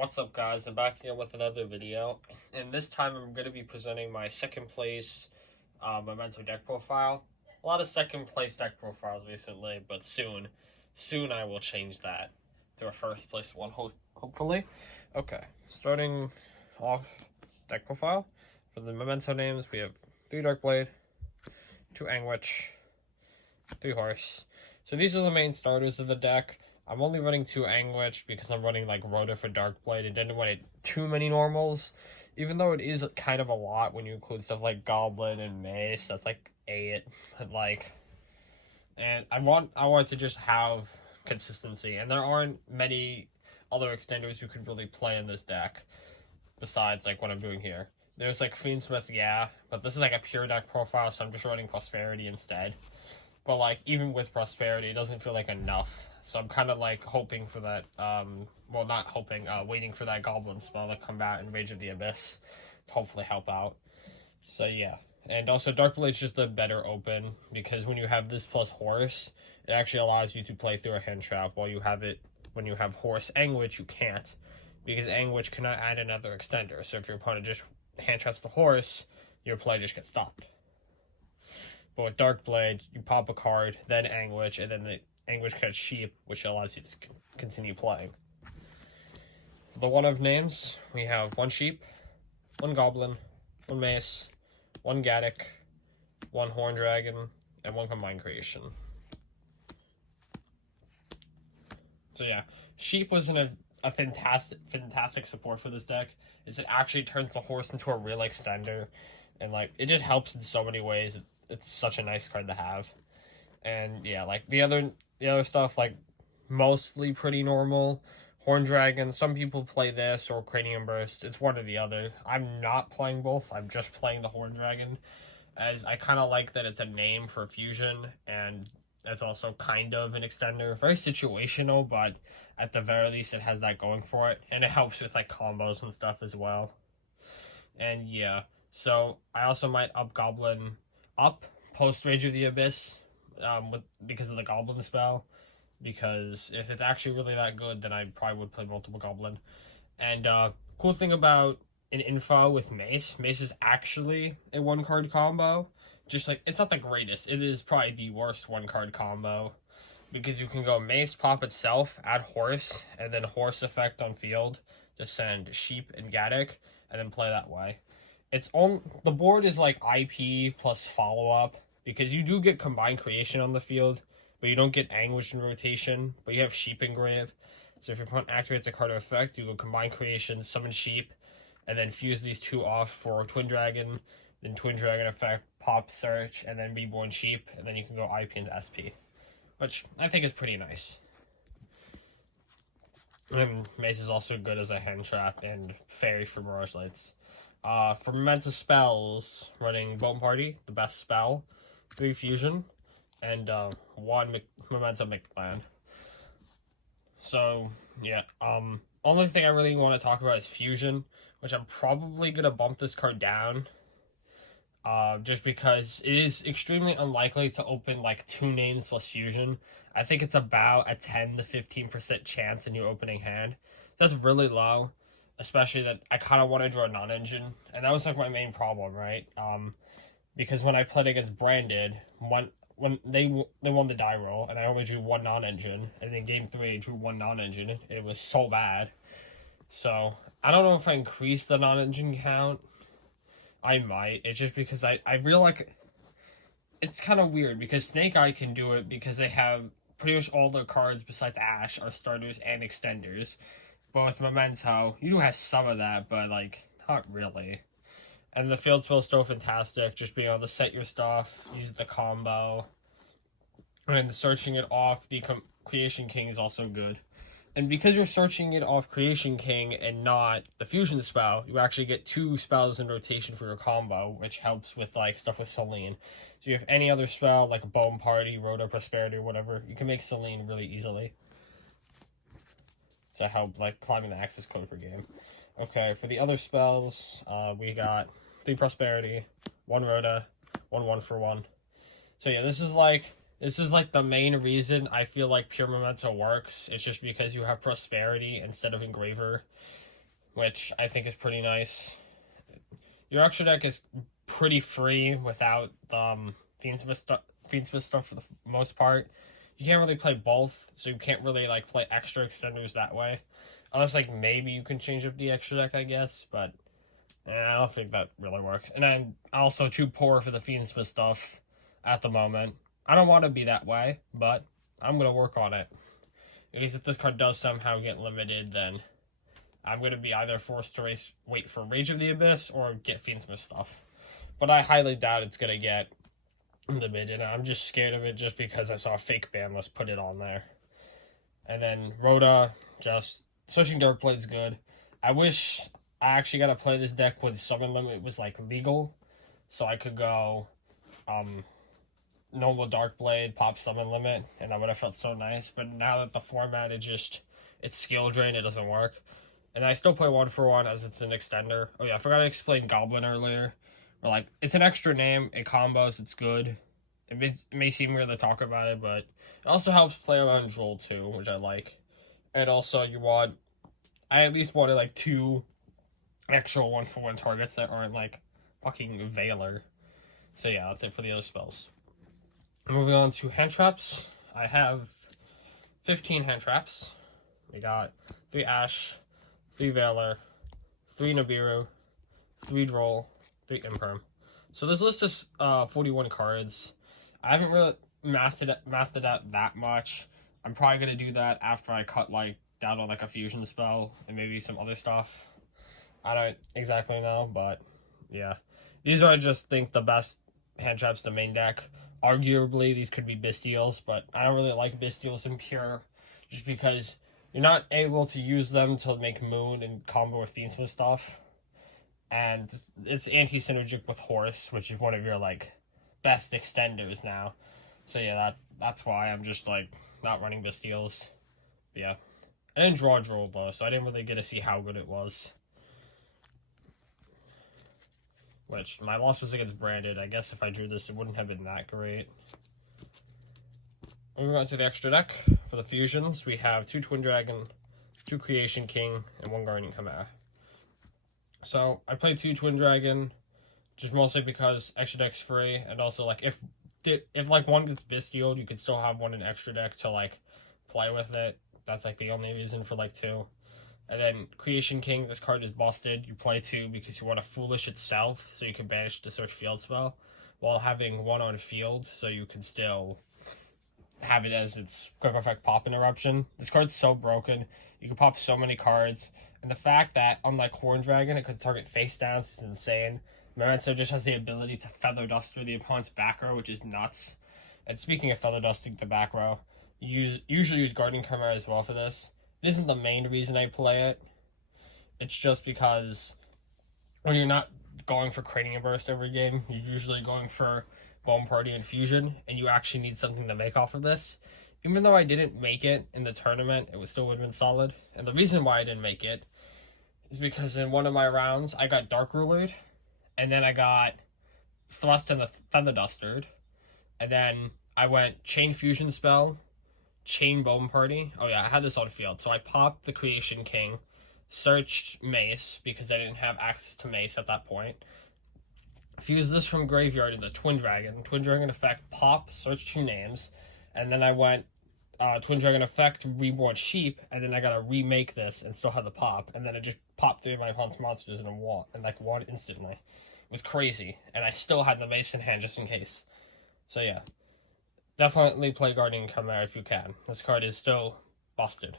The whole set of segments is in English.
What's up, guys? I'm back here with another video, and this time I'm going to be presenting my second place Memento deck profile. A lot of second place deck profiles recently, but soon I will change that to a first place one, hopefully. Okay, starting off deck profile. For the Memento names, we have 3 Darkblade, 2 Angwitch, 3 Horse. So these are the main starters of the deck. I'm only running 2 Angwitch because I'm running like Rhoda for Darkblade and didn't want too many normals. Even though it is kind of a lot when you include stuff like Goblin and Mace, that's like 8. And I wanted to just have consistency, and there aren't many other extenders you could really play in this deck besides like what I'm doing here. There's like Fiendsmith, yeah, but this is like a pure deck profile, so I'm just running Prosperity instead. But like even with Prosperity, it doesn't feel like enough. So I'm kind of like hoping for that, well, not hoping, waiting for that Goblin spell to come out in Rage of the Abyss to hopefully help out. So yeah. And also Darkblade's just a better open, because when you have this plus Horse, it actually allows you to play through a hand trap, while you have it, when you have Horse Angwitch, you can't, because Angwitch cannot add another extender. So if your opponent just hand traps the Horse, your play just gets stopped. But with Darkblade, you pop a card, then Angwitch, and then the Angwitch gets Sheep, which allows you to continue playing. For the one of names, we have 1 Sheep, 1 Goblin, 1 Mace, 1 Gaddock, 1 Horn Dragon, and 1 Combined Creation. So yeah, Sheep was a fantastic support for this deck, is it actually turns the Horse into a real extender, and like it just helps in so many ways. It's such a nice card to have. And yeah, like the other stuff, like mostly pretty normal. Horn Dragon, some people play this or Cranium Burst. It's one or the other. I'm not playing both. I'm just playing the Horn Dragon, as I kind of like that it's a name for fusion, and it's also kind of an extender. Very situational, but at the very least it has that going for it, and it helps with like combos and stuff as well. And yeah, so I also might up Goblin up post Rage of the Abyss, because of the Goblin spell, because if it's actually really that good, then I probably would play multiple Goblin. And cool thing about an info with Mace is actually a 1-card combo. Just like, it's not the greatest, it is probably the worst 1-card combo, because you can go Mace, pop itself, add Horse, and then Horse effect on field to send Sheep and Gaddock, and then play that way. The board is like IP plus follow-up, because you do get Combined Creation on the field, but you don't get Anguish in rotation, but you have Sheep Engrave. So if your opponent activates a card of effect, you go Combined Creation, summon Sheep, and then fuse these 2 off for Twin Dragon, then Twin Dragon effect, pop Search, and then Reborn Sheep, and then you can go IP into SP, which I think is pretty nice. And Mace is also good as a hand trap and Fairy for Mirage Lights. For Memento spells, running Bone Party, the best spell, 3 Fusion, and 1 Memento McPlan. So, yeah, only thing I really want to talk about is Fusion, which I'm probably going to bump this card down, just because it is extremely unlikely to open like 2 names plus Fusion. I think it's about a 10 to 15% chance in your opening hand. That's really low. Especially that I kind of want to draw a non-engine, and that was like my main problem, right? Because when I played against Branded, when they won the die roll, and I only drew 1 non-engine, and in game 3 I drew 1 non-engine, and it was so bad. So I don't know if I increase the non-engine count. I might. It's just because I feel like it's kind of weird, because Snake Eye can do it because they have pretty much all their cards besides Ash are starters and extenders. But with Memento, you do have some of that, but, like, not really. And the field spell is still fantastic, just being able to set your stuff, use the combo. And searching it off the Creation King is also good. And because you're searching it off Creation King and not the Fusion spell, you actually get 2 spells in rotation for your combo, which helps with, like, stuff with Selene. So you have any other spell, like Bone Party, Rhoda, Prosperity, or whatever, you can make Selene really easily to help like climbing the access code for game. Okay, for the other spells, we got 3 Prosperity, 1 Rhoda, 1 for 1. So yeah, this is like the main reason I feel like Pure Memento works. It's just because you have Prosperity instead of Engraver. which I think is pretty nice. Your extra deck is pretty free without Fiendsmith stuff for the most part. You can't really play both, so you can't really like play extra extenders that way. Unless like maybe you can change up the extra deck, I guess, but I don't think that really works. And I'm also too poor for the Fiendsmith stuff at the moment. I don't want to be that way, but I'm gonna work on it. Because if this card does somehow get limited, then I'm going to be either forced to wait for Rage of the Abyss or get Fiendsmith stuff. But I highly doubt it's going to get limited. I'm just scared of it just because I saw a fake ban list put it on there. And then Rhoda, just Searching Darkblade is good. I wish I actually got to play this deck with Summon Limit was like legal. So I could go normal Darkblade, pop Summon Limit, and that would have felt so nice. But now that the format is just, it's skill drain, it doesn't work. And I still play 1-for-1 as it's an extender. Oh yeah, I forgot to explain Goblin earlier. Or like, it's an extra name, it combos, it's good. It may seem weird to talk about it, but it also helps play around Droll too, which I like. And also I at least wanted like 2 extra 1-for-1 targets that aren't like fucking Veiler. So yeah, that's it for the other spells. Moving on to hand traps. I have 15 hand traps. We got 3 Ash, 3 Veiler, 3 Nibiru, 3 Droll, 3 Imperm. So this list is 41 cards. I haven't really mathed it out that much. I'm probably going to do that after I cut like down on like a fusion spell and maybe some other stuff. I don't exactly know, but yeah. These are, I just think, the best hand traps to main deck. Arguably, these could be Bystials, but I don't really like Bystials in Pure just because you're not able to use them to make Moon and combo with Fiendsmith stuff. And it's anti-synergic with Horse, which is one of your, like, best extenders now. So yeah, that's why I'm just, like, not running Bystials. But yeah. I didn't draw Droll, though, so I didn't really get to see how good it was. Which, my loss was against Branded. I guess if I drew this, it wouldn't have been that great. Moving on to the extra deck. For the fusions, we have 2 Twin Dragon, 2 Creation King, and 1 Guardian Chimera. So, I played 2 Twin Dragon, just mostly because extra deck's free, and also, like, if like, one gets Bystialed, you could still have one in extra deck to, like, play with it. That's, like, the only reason for, like, 2. And then Creation King, this card is busted. You play 2 because you want to Foolish itself, so you can banish the Search Field spell, while having 1 on field, so you can still have it as its quick effect Pop Interruption. This card's so broken. You can pop so many cards. And the fact that, unlike Horn Dragon, it could target face down is insane. Memento just has the ability to Feather Dust through the opponent's back row, which is nuts. And speaking of Feather Dusting the back row, you usually use Guardian Chimera as well for this. It isn't the main reason I play it. It's just because when you're not going for Cranium Burst every game, you're usually going for Bone Party and Fusion, and you actually need something to make off of this. Even though I didn't make it in the tournament, it still would have been solid. And the reason why I didn't make it is because in one of my rounds, I got Dark Rulered, and then I got Thrust and the Feather Dustered, and then I went Chain Fusion Spell, Chain Bone Party. Oh yeah, I had this on field. So I popped the Creation King, searched Mace, because I didn't have access to Mace at that point. Fused this from Graveyard into Twin Dragon. Twin Dragon effect, pop, search 2 names. And then I went Twin Dragon effect, Reborn Sheep, and then I gotta remake this and still have the pop. And then it just popped 3 of my opponent's monsters in a wall, and like one instantly. It was crazy. And I still had the Mace in hand just in case. So yeah. Definitely play Guardian Chimera if you can. This card is still busted.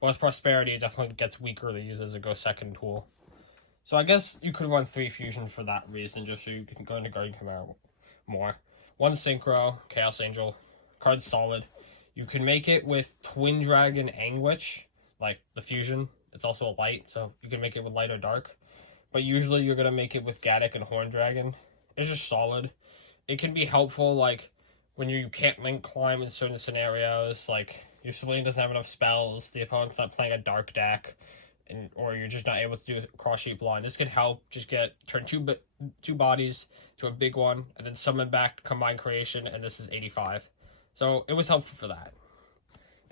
But with Prosperity, it definitely gets weaker to use as a go-second tool. So I guess you could run 3 Fusion for that reason, just so you can go into Guardian Chimera more. 1 Synchro, Chaos Angel. Card's solid. You can make it with Twin Dragon Anguish, like the Fusion. It's also a light, so you can make it with light or dark. But usually you're going to make it with Gaddock and Horn Dragon. It's just solid. It can be helpful, like, when you can't link climb in certain scenarios, like your Celine doesn't have enough spells, the opponent's not playing a dark deck, or you're just not able to do a cross sheet blind. This can help just turn two bodies to a big one, and then summon back Combined Creation, and this is 85. So it was helpful for that.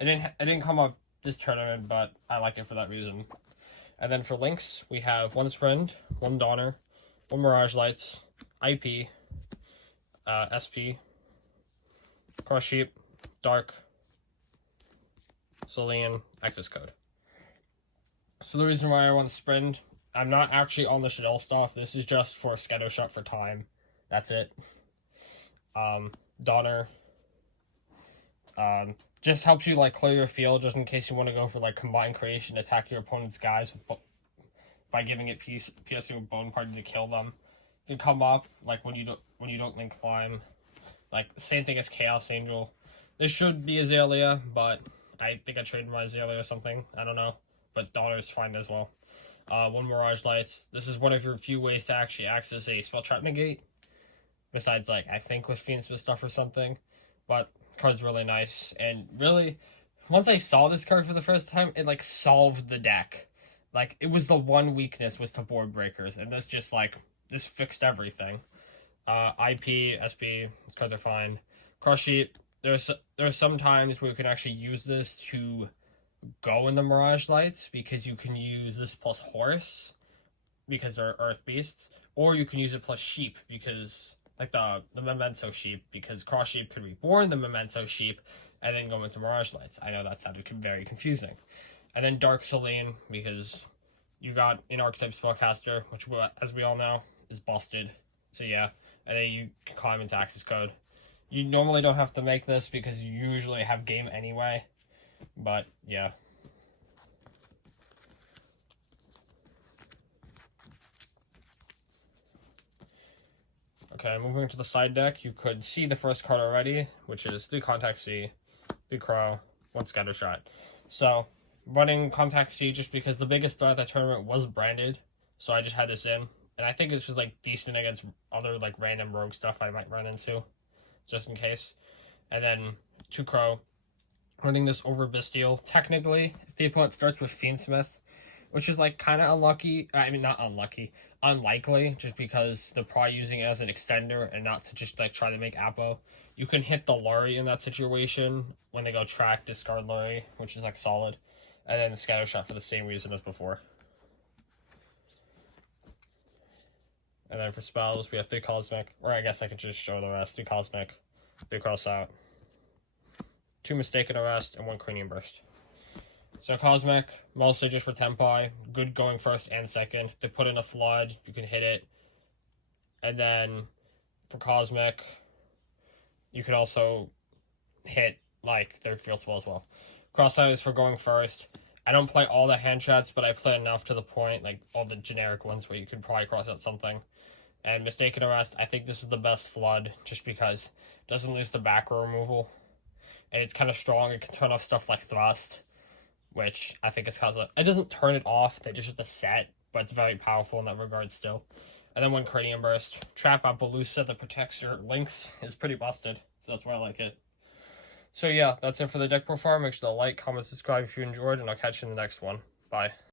It didn't come up this tournament, but I like it for that reason. And then for links, we have 1 Sprint, 1 Donner, 1 Mirage Lights, IP, SP, Cross Sheep, Dark, Celine, access code. So the reason why I want to Sprint, I'm not actually on the Chanel stuff. This is just for Scatter Shot for time. That's it. Donner. Just helps you like clear your field just in case you want to go for like combined creation, attack your opponent's guys by giving it piercing with bone party to kill them. You can come up like when you don't link climb. Like same thing as Chaos Angel. This should be Azalea, but I think I traded my Azalea or something. I don't know. But Donner is fine as well. 1 Mirage Lights. This is one of your few ways to actually access a spell trap negate. Besides, like, I think with Fiend's stuff or something. But card's really nice. And really, once I saw this card for the first time, it, like, solved the deck. Like, it was the one weakness was to board breakers. And this just, like, this fixed everything. IP, SP, these cards are fine. Cross Sheet. There are some times where you can actually use this to go in the Mirage Lights, because you can use this plus Horse, because they're Earth Beasts. Or you can use it plus Sheep, because... like the Memento Sheep, because Cross Sheep could reborn the Memento Sheep and then go into Mirage Lights. I know that sounded very confusing. And then Dark Celine, because you got an Archetype Spellcaster, which, as we all know, is busted. So yeah, and then you can climb into access code. You normally don't have to make this because you usually have game anyway, but yeah. Okay, moving to the side deck, you could see the first card already, which is 3 Contact C, 3 Crow, 1 Scatter Shot. So, running Contact C just because the biggest threat at that tournament was branded, so I just had this in. And I think it's just, like, decent against other, like, random rogue stuff I might run into, just in case. And then 2 Crow, running this over Bastille. Technically, if the opponent starts with Fiendsmith, which is, like, kind of unlucky. I mean, not unlucky. Unlikely, just because they're probably using it as an extender and not to just, like, try to make Apo. You can hit the Lurie in that situation when they go track, discard Lurie, which is, like, solid. And then the Scatter Shot for the same reason as before. And then for spells, we have 3 Cosmic. Or I guess I could just show the rest. 3 Cosmic, 3 Cross Out, 2 Mistaken Arrest, and 1 Cranium Burst. So Cosmic, mostly just for Tempai, good going first and second. They put in a Flood, you can hit it. And then for Cosmic, you could also hit, like, their field spell as well. Crossout is for going first. I don't play all the hand shots, but I play enough to the point, like all the generic ones where you could probably cross out something. And Mistaken Arrest, I think this is the best Flood, just because it doesn't lose the back row removal. And it's kind of strong, it can turn off stuff like Thrust, which I think is cause of, it doesn't turn it off, they just hit the set, but it's very powerful in that regard still. And then 1 Cranium Burst. Trap Appaloosa that protects your links is pretty busted, so that's why I like it. So yeah, that's it for the deck profile. Make sure to like, comment, subscribe if you enjoyed, and I'll catch you in the next one. Bye.